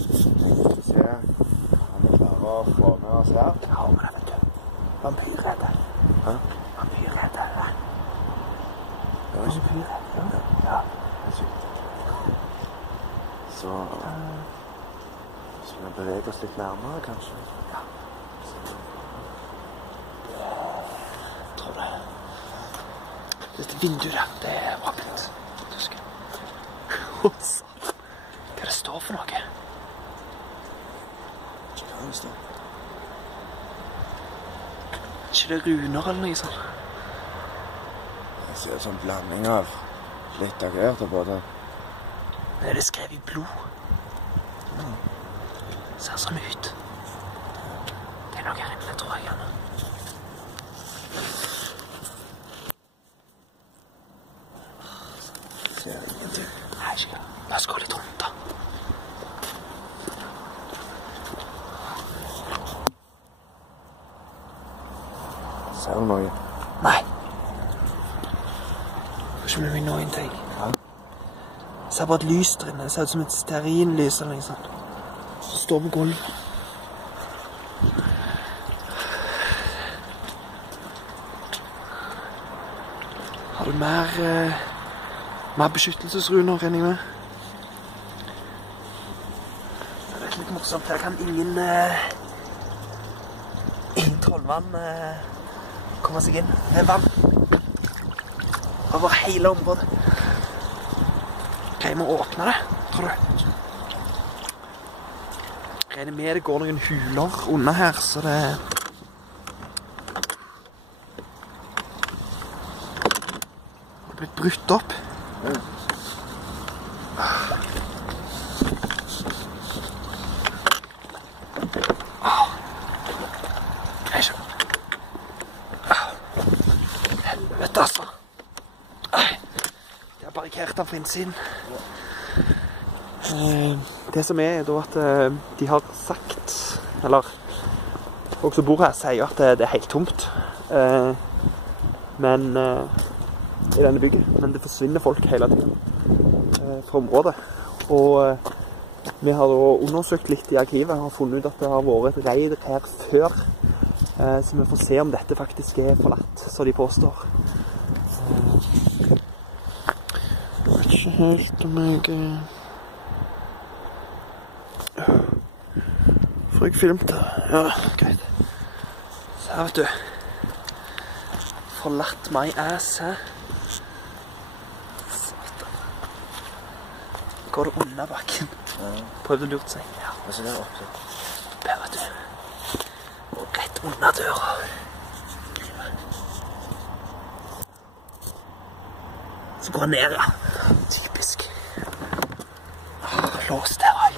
Se, han klarer å få med oss her. Ja, men det vet du. Vampyrredde. Hæ? Vampyrredde. Vampyrredde, ja. Ja. Det er sykt. Så skal vi bevege oss litt nærmere, kanskje? Ja. Jeg tror det. Dette vinduet der, det er åpent. Husk. Hva det står for noe? Hva det står? Ikke det runer eller noe sånt? Det ser ut som en blanding av litt av hvert, og både... Men er det skrevet i blod? Ser sånn ut. Det er noe her inne, tror jeg, Janne. Ser ingenting. Nei, ikke. La oss gå litt rundt, da. Ser du noe? Nei. Kanskje vi nå en ting. Ja. Jeg ser bare et lys der inne. Det ser ut som et stearinlys eller noe sånt. Så står på gulvet. Har du mer beskyttelsesruner, regner jeg med? Det er litt morsomt. Her kan ingen trollmann komme seg inn. Det er vann over hele området. Greier vi å åpne det, tror du? Regner med det går noen huler under her, så det... Det har blitt brutt opp. Helvete, altså. De har barrikert den fra innsiden. Det som er da at de har sagt, eller folk som bor her sier at det er helt tomt, men i denne bygget, men det forsvinner folk hele tiden fra området. Og vi har da undersøkt litt i arkivet og har funnet ut at det har vært et raid her før, så vi får se om dette faktisk er forlatt, så de påstår. Jeg vet ikke helt om jeg... Får jeg filmt det? Ja, greit. Så her, vet du. Forlatt my ass, her. Satan. Går det under bakken? Ja. Prøvde å lurt seg. Ja. Hva ser det oppe? Der, vet du. Og rett under døra. Så går han ned, ja. Typisk. Lås der, oi.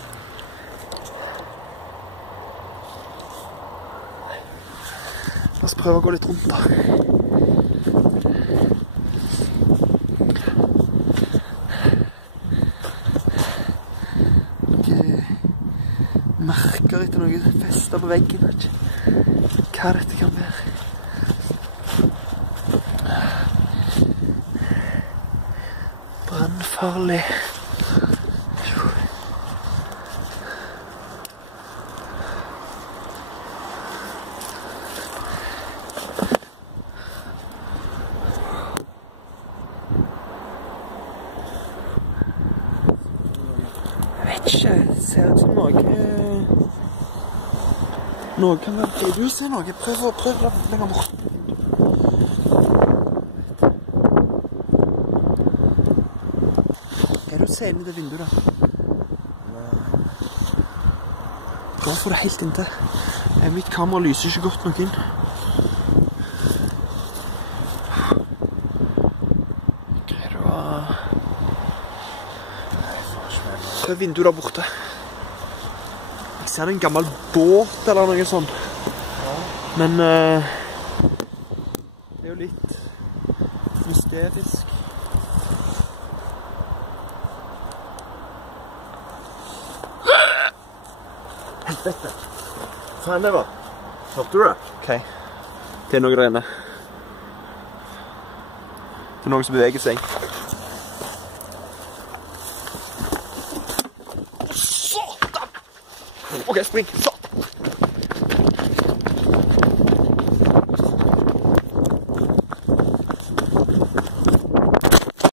La oss prøve å gå litt rundt da. Noen merker etter noe festet på veggen. Hva dette kan være. Brannfarlig. Det ser ut som noe... Noe kan være... Vil du se noe? Prøv å legge bort. Er du se inn i det vinduet da? Bare få det helt inntil. Mitt kamera lyser ikke godt nok inn. Greier du å... Prøv vinduet der borte. Jeg ser det en gammel båt eller noe sånt. Men det er jo litt mysterisk. Helvete! Hva faen det var? Hørte du det? Ok. Det er noe der inne. Det er noe som beveger seg. OK, spring. Så.